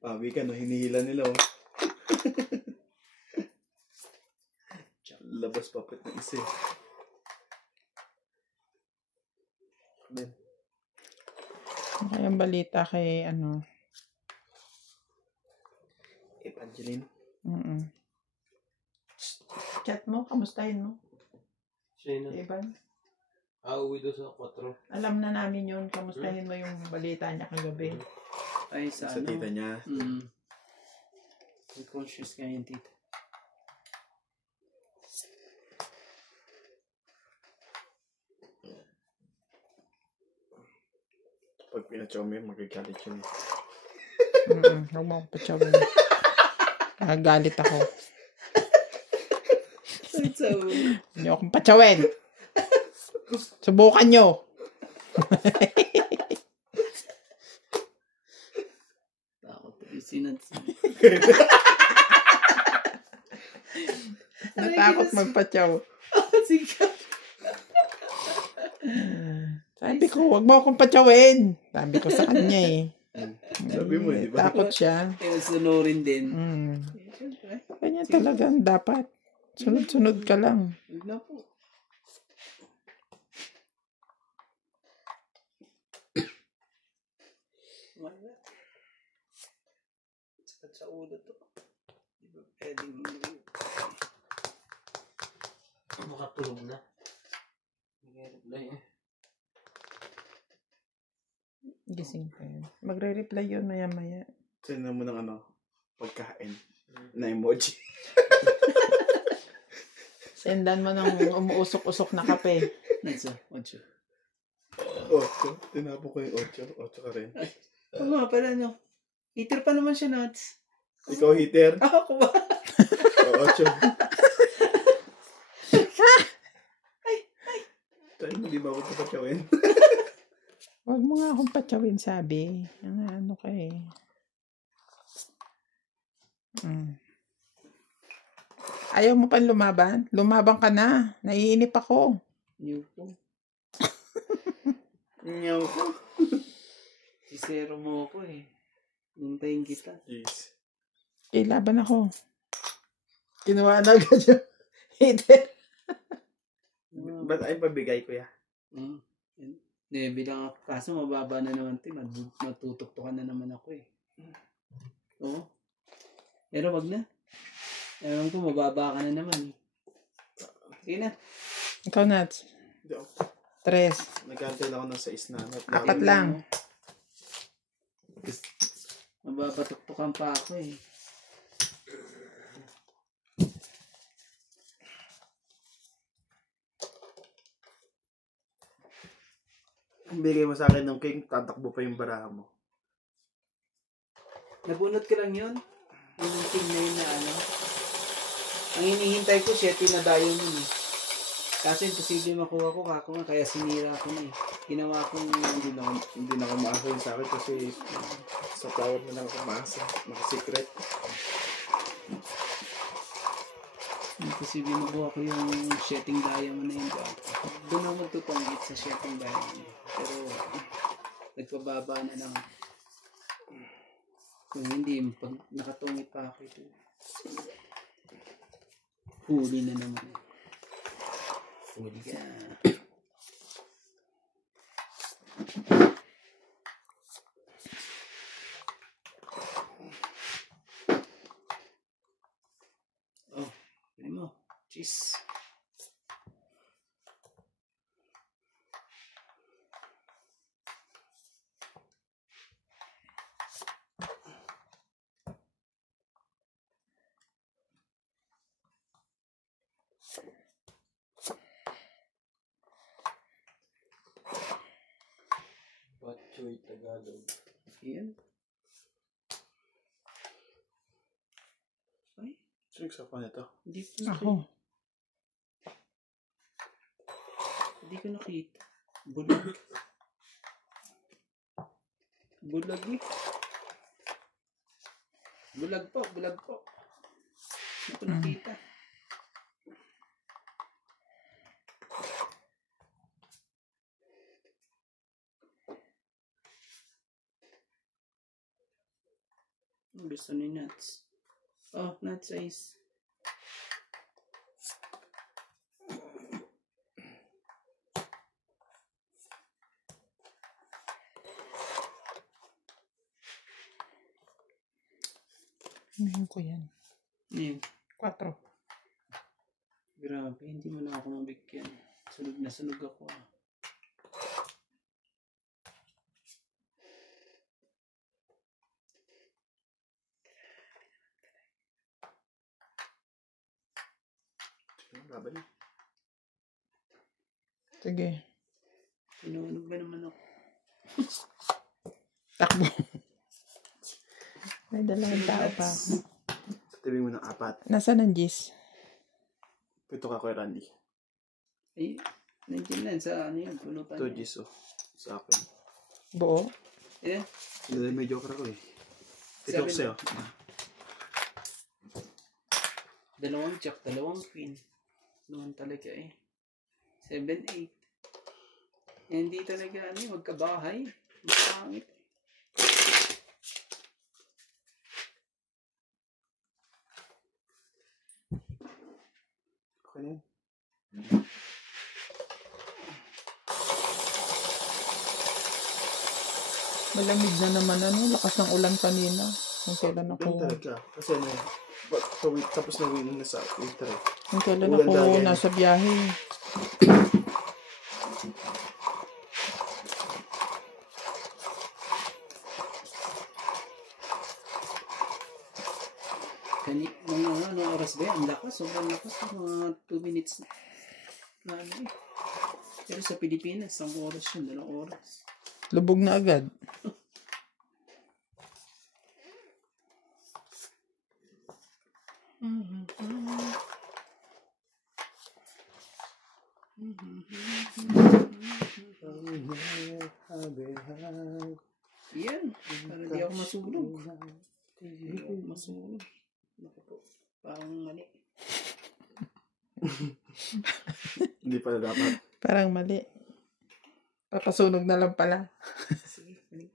Pabi ka no, hinihila nila oh. Labas papit ng isa eh. Ben. Ano kayang balita kay ano? Evangeline. Chat mo, kamustahin mo? Sino? Iban? Uwi doon sa 4. Alam na namin yun, kamustahin mo yung balita niya kagabi. Ay, sa Sa ano? tita niya. Conscious nga yung tita. Pag pinatsaw mo yun, magagalit yun. Huwag mo akong patsawin. Nagagalit ako. So, Hindi akong patsawin. Subukan nyo. takot to isinats. Natakot magpatsaw. Sige. Sabi ko, wag mo akong patsawin. Sabi ko sa kanya eh. Sabi mo, di ba? Takot siya. Kaya sunurin din. Siyempre. Kanya talagang dapat. Sunod-sunod ka lang. Huwag na po. Wala. Sakit sa ulo to. Di ba pwedeng Makatulog na. Nag-reply eh. Gising ko yun. Magre-reply yun maya-maya. Send mo ng pagkain na emoji. Sendan mo ng umuusok-usok na kape. Nasa, ocho. 8. Tinapo ko yung 8. 8 ka rin. Oo nga pala, no. Heater pa naman siya, Nuts. Ikaw, heater. Ako ba? 8. Tayo mo, di ba ako papatyawin? Huwag mo nga akong patsawin, sabi. Ano ka eh. Ayaw mo pang lumaban? Lumaban ka na. Naiinip ako. New po. New po. Sisero mo ako eh. Hintayin kita. Yes. Laban ako. Kinuha na agad yung heater. Ba't ay pabigay ko ya? Hindi, bilang ako. Kaso mababa na naman ito. Matutuktukan na naman ako eh. Oo. Pero wag na. Ewan ko, mababa ka na naman. Sige na. Ikaw, Nats. Hindi ako. 3. Nagkantay lang ako ng 6 na. 4 lang. Mababatuktukan pa ako eh. Ang bigay mo sa akin ng king, tatakbo pa yung baraha mo. Nabunot ko lang yun. Yung king na yun na ano. Ang hinihintay ko, 7 na dayo nun eh. Kaso imposible makuha ko, kako nga, kaya sinira ko na eh. Ginawa kong Hindi na ako maasa yun sa akin kasi sa flower na lang ako maasa. Naka-secret. imposible makuha ko yung setting diamond na yun. Doon ako magtutunggit sa setting diamond. Pero nagpababa na lang. Kung hindi, pag nakatungit pa ako ito, huli na naman. Huli ka. Oh, pili mo. Cheese. Batchoy Tagalog. Ayan. Ay, Six ako nito. hindi ko Ako. Hindi ko nakita. Bulag. Bulag eh. Bulag po, bulag po. Hindi ko nakita. Ang gusto ni Nuts. Oh, Nuts Ice. Ano ko yan? Ayan. 4. Grabe, hindi mo na ako mabigyan. Sunog na sunog ako ah. Laban na. Sige. Sinunog ba naman ako? Takbo. May dalawang tao pa ako. Tabi mo ng 4. Nasaan ang Gis? Ito ka kay Randy. Ay, nandiyan na sa ano yun, pulutan. 2 G's sa akin. Buo? Yeah. Dahil may joker ako eh. Ito ko sa'yo. Dalawang jack, dalawang queen. Naman talaga eh. 7-8. Hindi talaga ano, magkabahay. Pangit. Okay na yun. Malamig na naman ano. Lakas ng ulan kanina. Kung kailan ako. Ganun talaga. Kasi ano, tapos na winning na sa winter eh. Kung kailan Ulan ako dahil. nasa biyahe. Mga oras ba yan? Ang lakas, sobrang lakas. Mga 2 minutes na ano eh. Pero sa Pilipinas, 1 oras yun, 2 oras. Lubog na agad. Yan, para di ako masulog. Di ako masulog. Naku po, parang mali. Hindi pala dapat. Parang mali. Papasunog na lang pala. Sige, mali.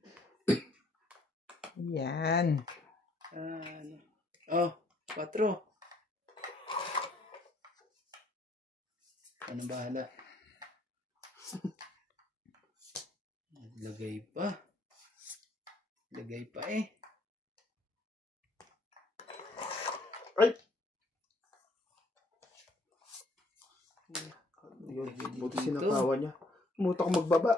Yan. Ano? Oh, 4. Ano bahala? Lagay pa. Lagay pa eh. Ay! Yun, buti sinakawa niya. Muta ko magbaba.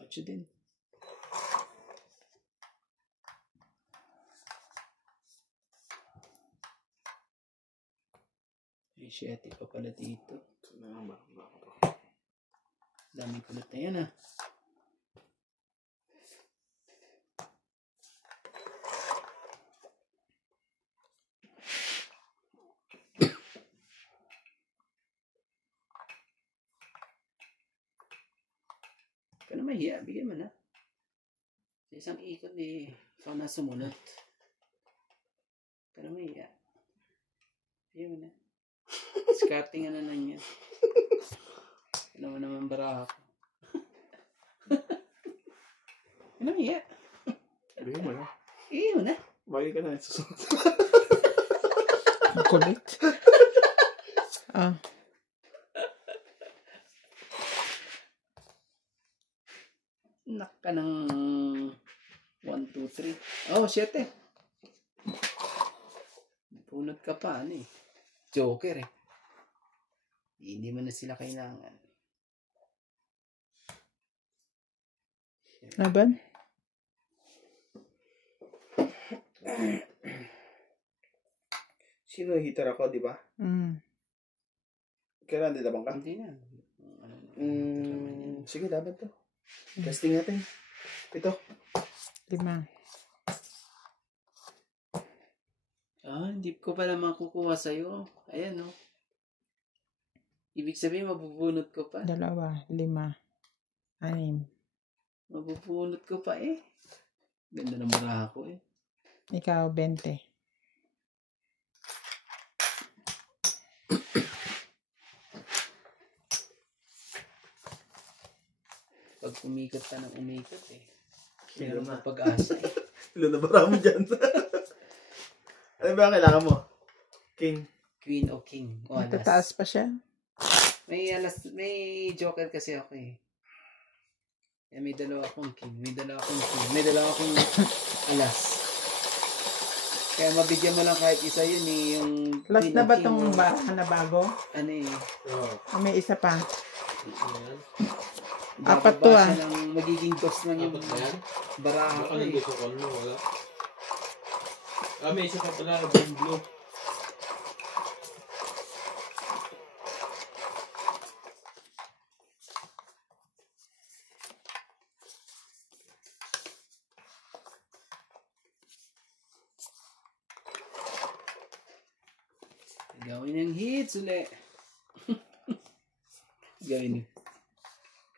Ocho din. Ay, 7 pa pala dito. Daming kulot na yan ah. Ka na mahiya, bigyan mo na. Sa isang ikot eh, ikaw na sumunod. Ka na mahiya. Bigyan mo na. Skarting na lang yan. Ano mo naman baraha ko. Ano mahiya? Bigyan mo na. Bigyan mo na. Bagay ka na. Susunod. Kulit. Ah. Nak ka ng 1, 2, 3. Oh, 7. Punot ka pa, ano eh. Joker eh. Hindi mo na sila kailangan. Laban? Sino hitter ako, di ba? Kailan di labang ka? Hindi na. Sige, dapat to. Testing natin. Ito. 5. Ah, hindi ko pala makukuha sa'yo. Ayan, no. Ibig sabihin, mabubunot ko pa. 2, 5, 6. Mabubunot ko pa eh. Ganda ng baraha ko eh. Ikaw, 20. Pag umikot ka ng umikot eh. Kilo Kailangan na. mo pag-asa eh. Ilo na bara mo dyan. Ano ba ang kailangan mo? King. Queen o king. O alas. Tataas pa siya. May joker kasi ako eh. Eh, may dalawa akong king. May dalawa akong alas. Kaya mabigyan mo lang kahit isa yun eh. Yung Last queen na o ba king tong o barahan na bago? ano eh. O may isa pa? Bababa Apat to, ah. siya ng magiging boss ng yung baraha ko eh. May isa pa pala, blue. Gawin yung hits ulit. Gawin yung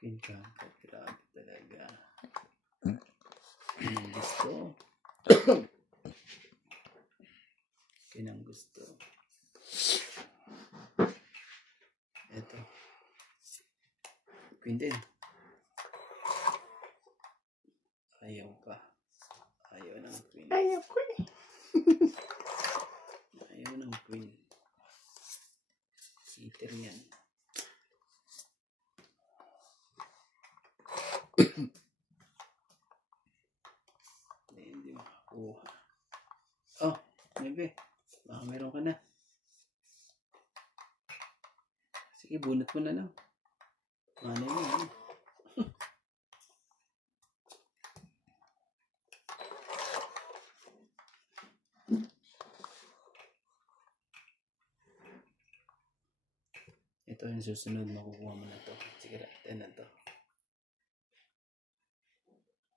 Queen Campo. Grabe talaga. Ang gusto. Kinang gusto. Eto. Queen din. Ayaw pa. Ayaw ng Queen. Ayaw ko eh. Ayaw ng Queen. Heater yan. Hindi makakuha. Oh, maybe. Baka meron ka na. Sige, bunot mo na lang. Ano yun? Ito yung susunod, makukuha mo na to. Sige, natin na to.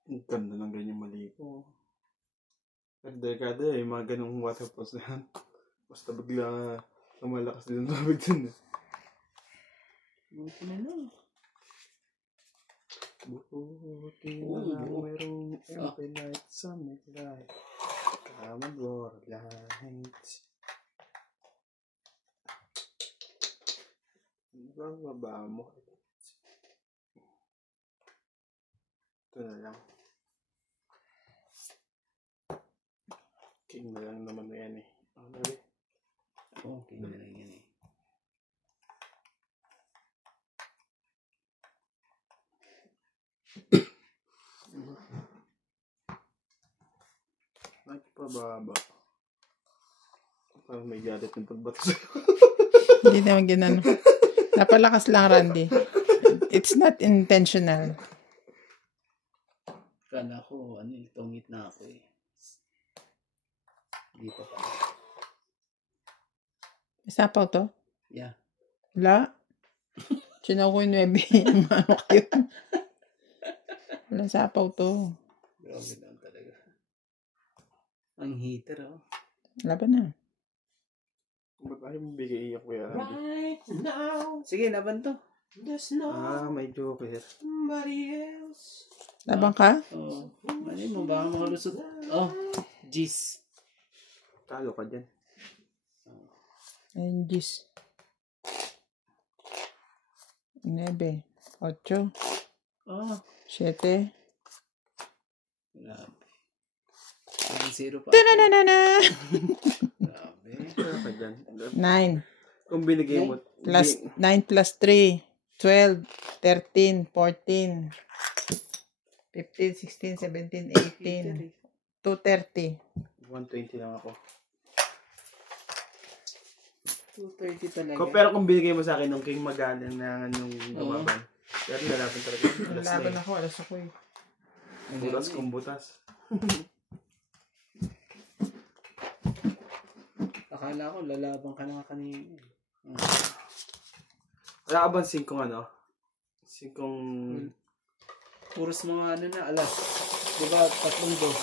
Ang ganda ng ganyan mali ko. Pero dekada eh, mga ganong waterfalls na yan. Basta bigla lumalakas din ang tubig dun eh. Buti na lang. Buti Oo, na lang buo. mayroong every night sa midnight. Come on, Lord, lights. Ano ba ang baba mo? Ito na lang. King na lang naman na yan eh. Ano ba? Oo, okay na lang yan eh. Nagpababa. Parang may galit yung pagbato sa'yo. Hindi naman ginano. Napalakas lang, Randy. It's not intentional. Kala ko, tungit na ako eh. Hindi pa pala. Sapaw to? Yeah. Wala. Sinaw ko yung 9. Ano kayo? Wala sapaw to. Grabe lang talaga. Ang heater oh. Laban na. Ba't ayaw mo bigay iyak kuya Andy? Right now, Sige, laban to. there's no May joker. somebody else. Laban ka? Oh, ano mo, baka makalusot. Oh, jeez. Talo ka dyan. Ayun, 10. 9. 8. Oh, 7. grabe. 0 pa. Tananana! Grabe. Talo ka dyan. 9. Kung binigay mo. Plus 9 plus 3. 12. 13. 14. 15, 16, 17, 18. 230. 120 lang ako. 230 talaga. Pero kung binigay mo sa akin nung King Magalang na nung gumaban. Pero lalaban talaga. Alas na Laban eh. ako, alas ako eh. Butas kung butas. Akala ko, lalaban ka na kanina. Wala ka bang 5 ano? 5 Puros mga ano na, alas. Diba, 3 dos.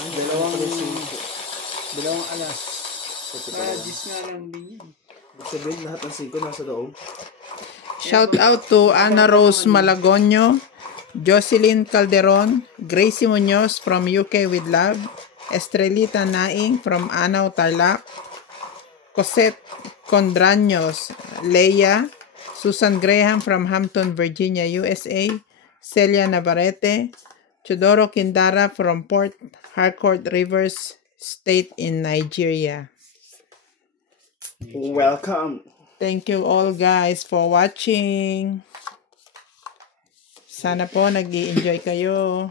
Dalawang alas. Gis nga lang din yan. sabihin lahat ng 5 nasa loob. Shout out to Ana Rose Malagonyo, Jocelyn Calderon, Gracie Munoz from UK with love, Estrelita Naing from Anao, Tarlac, Cosette Condraños, Leia, Susan Graham from Hampton, Virginia, USA, Celia Navarrete, Chodoro Kindara from Port Harcourt Rivers State in Nigeria. Welcome! Thank you all guys for watching. Sana po nag-i-enjoy kayo.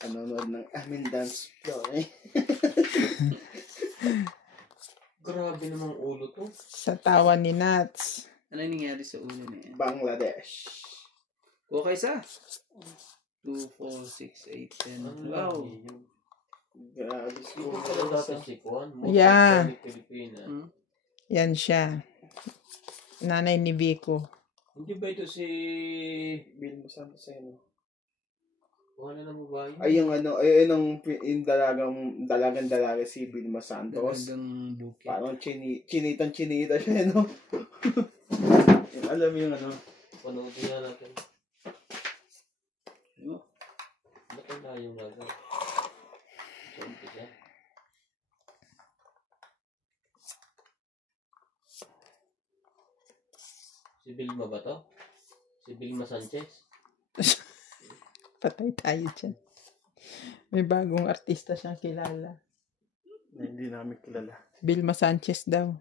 Panonood ng aming dance floor eh. Grabe namang ulo to. Sa tawa ni Nats. Ano yung nangyari sa ulo na yan? Bangladesh. Okay sa? 2, 4, 6, 8, 10. Wow. Grabe. Alice Ito ko. pala dati si Juan. Yeah. Pilipina. Yan siya. Nanay ni Vico. Hindi ba ito si... Bill mo saan sa inyo? Wala na babae. Ay, yung ano, ay, yung dalagang si Vilma Santos. Dalagang bukit. Parang chinita siya, no? Yung, alam mo yung ano, Panoodin nga natin. Ano? Matanda yung naga. Sa umpisa. Si Vilma ba to? Si Vilma Sanchez? Patay tayo dyan. May bagong artista siyang kilala. na hindi namin kilala. Vilma Sanchez daw.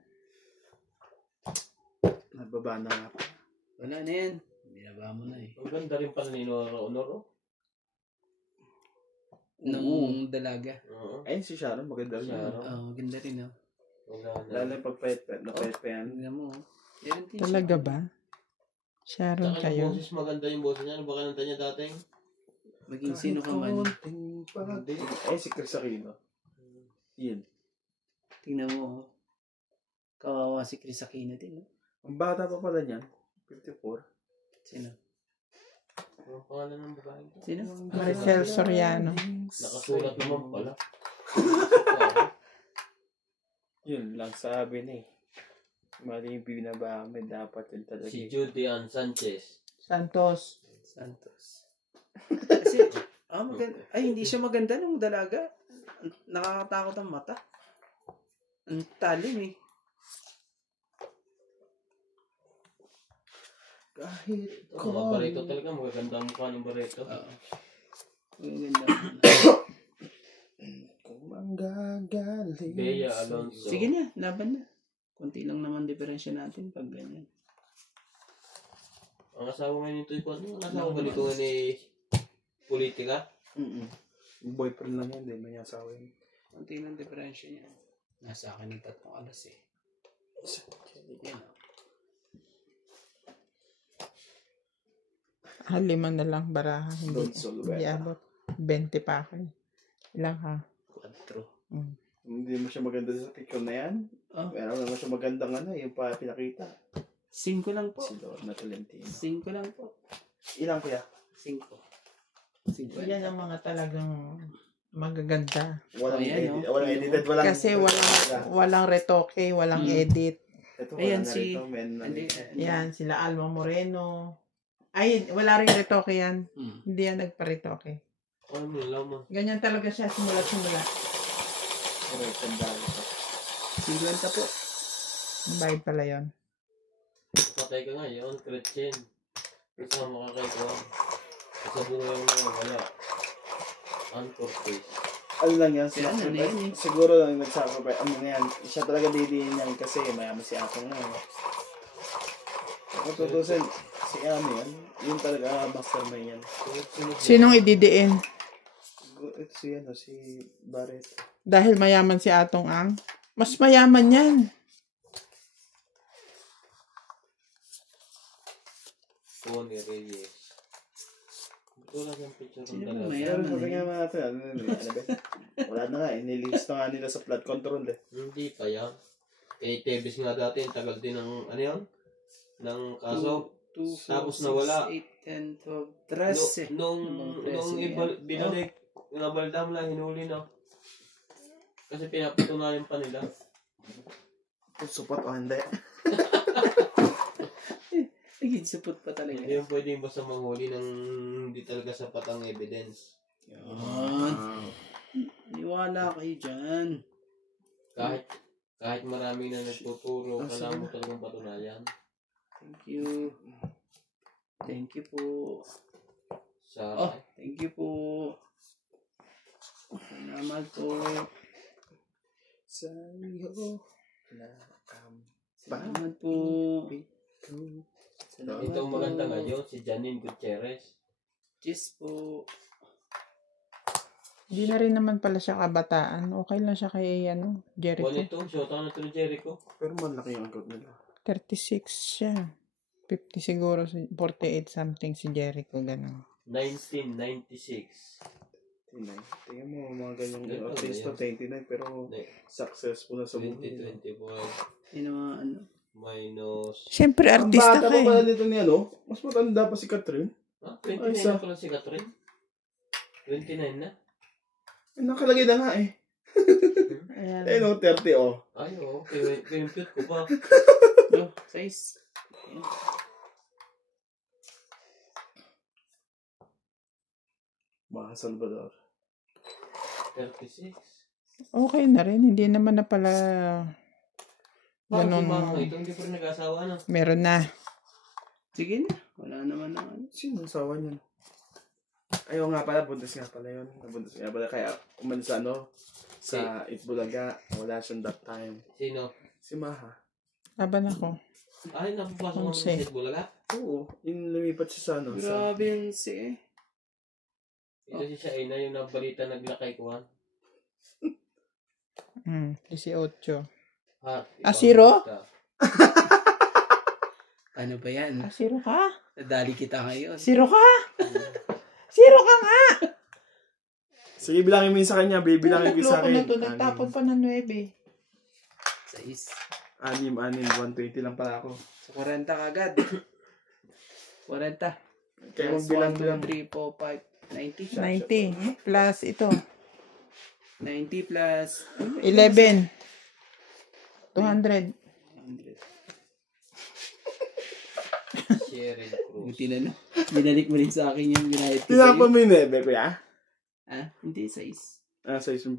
Nababa na nga. Wala na yan. Binaba mo na eh. Ang ganda rin pala ni Nora Honor. Nung dalaga. Oo. Ayun si Sharon, maganda rin. Sharon. Maganda rin ah. Wala na. Lalo yung pagpayat na payat pa yan. Tingnan mo. Yan din Talaga siya. ba? Sharon Saka kayo. yung boses, maganda yung boses niya. Ano ba kananta niya dating? Maging sino ka man. Ay, si Chris Aquino. Yun. Tingnan mo. Kawawa si Chris Aquino din. No? Ang bata pa pala niyan. 54. Sino? Ano pangalan ng babae ito? Sino? Maricel Soriano. Nakasulat naman pala. Yun lang sabi na eh. Mali yung binaba kami, dapat yun talaga. Si Judy Ann Sanchez. Santos. Santos. Kasi, maganda. Ay, hindi siya maganda nung dalaga. Nakakatakot ang mata. Ang talim eh. Kahit Ang mga Barreto talaga, magaganda ang mukha ng Barreto. Oo. Maganda. kung manggagaling. Bea Alonso. Sige na, laban na. Kunti lang naman diferensya natin pag ganyan. Ang asawa ngayon nito, ang asawa ba nito ni politika? Boyfriend lang yan, di ba niya asawa yun? Kunti lang diferensya niya. Nasa akin ng 3 alas eh. Yan. 5 na lang baraha. Hindi, Don't solve hindi it. abot. 20 pa ako eh. Ilang ha? 4. Hindi mo siya maganda sa picture na yan. Oh. Pero naman siya magandang ano, yung pa pinakita. 5 lang po. Si Lorna Tolentino. 5 lang po. Ilang kuya? 5. 5. Yan ang mga talagang magaganda. Walang Ayan, edit. no? Walang edited. Walang, Kasi walang retoke, walang edit. Ito, Ayan wala na si- rito, men. Yan, sila Alma Moreno. Ay, wala rin retoke yan. Hindi yan nagpa-retoke. Ano mo lamang? Ganyan talaga siya simula-simula. Correct, ang dami ko. 50 po. Bayad pala yun. Patay ka nga yun, Gretchen. Kasama ka kay Juan. Sa buhay mo nga wala. Uncorpus. Ano lang yan? Sila na yan eh. Siguro lang nagsasacrifice. Ano na yan? Siya talaga didiin yan kasi mayaman si Atong nga. Ako tutusin, si ano yan? Yung talaga mastermind yan. Sinong ididiin? Ito si ano, si Barret. Dahil mayaman si Atong Ang? Mas mayaman yan. Tony Reyes. Ito lang yung picture ng Sino ba dalaga. mayaman? Pero sabi nga natin, ano ba? Wala na nga, inilist na nga nila sa flood control eh. Hindi pa yan. Kay Tebis nga dati, ang tagal din ng, ano yan? Ng kaso. 2, 4, Tapos 6, nawala. 8, 10, 12, 13. Nung President. binalik, nabalda mo lang, hinuli na. Kasi pinapatunayan pa nila. Kung supat o hindi. Naging supot pa talaga. Hindi yung pwedeng basta manghuli ng hindi talaga sapat ang evidence. Yan. Niwala kayo dyan. Kahit marami na nagtuturo, kailangan mo talagang patunayan. Thank you. Thank you po. Sa Thank you po. Salamat po. Sa'yo na Salamat po. Salamat ito ang maganda ngayon, si Janine Gutierrez. Cheers po. Hindi na rin naman pala siya kabataan. Okay lang siya kay Jericho. Wala ito, shota na ito ni Jericho. Pero malaki yung angkot nila. 36 siya. 50 siguro. 48 something si Jericho. Ganun. 1996. Tingnan mo, mga ganyang Ganun, artista, 29, pero Hindi. successful na sa buhay. 2025 Yun ang mga ano. minus... Siyempre, Ang artista bata ka pa pala eh. nito ni ano, mas matanda pa si Catherine. Ah, Ay, 29 sa- na pala si Catherine. 29 na. Nakalagay na nga eh. Ayan. Eh no, 30 oh. Ay, oo. Pinumpute ko pa. No, size. Mga Salvador. 36. Okay na rin. Hindi naman na pala Parang si ganun. Mama ito, hindi pa rin nag-asawa na. Meron na. Sige na. Wala naman na ano. Sino ang asawa niyan? Ayaw nga pala, buntis nga pala yun. Nabuntis nga pala. Kaya umalis sa ano, sa Itbulaga. Wala siyang that time. Sino? Si Maha. Laban ako. Ay, napapasok mo Onse. sa Bulaga? Oo, yung lumipat siya sa ano. Sa... Grabe yun si Ito si Shaina, yung nabalita naglakay ko. 18. Ah, Zero? Ano ba yan? Zero ka? Nadali kita ngayon. Zero ka? Zero ka nga! Sige, bilangin mo yun sa kanya. Bibilangin ko sa Nagloko na akin. to. Nagtapon pa ng 9. Size. 6, 120 lang pala ako. So, 40 kagad. 40. Kaya Plus magbilang-bilang. 1, 2, 3, 4, 5, 90. 90. Plus ito. 90 plus 11. 200. 100. Sharon Cruz. Buti na no. Binalik mo rin sa akin yung ginahit ko Tinapon sa'yo. mo yung nebe, kuya? Ah, hindi size. Ah, sa isang